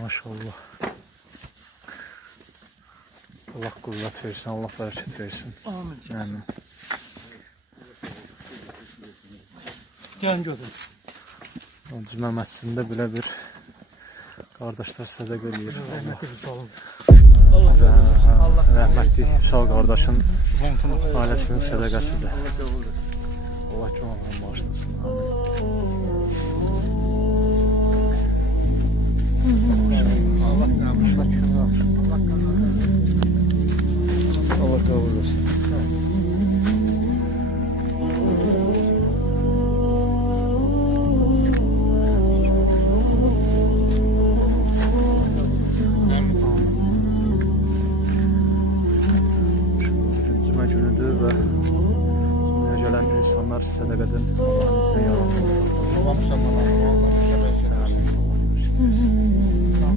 Maşallah. Allah kuvvet versin, Allah bereket versin. Amin. Yani Gel götür. cümə məscidində belə bir qardaşlar sədəqə eləyir. Rəhmətli Şal qardaşın ailəsinin sədəqəsidir. Allah günahlarını bağışlasın. Allah qəbul etsin. Cümə günüdür və gələn insanlar sədəqədən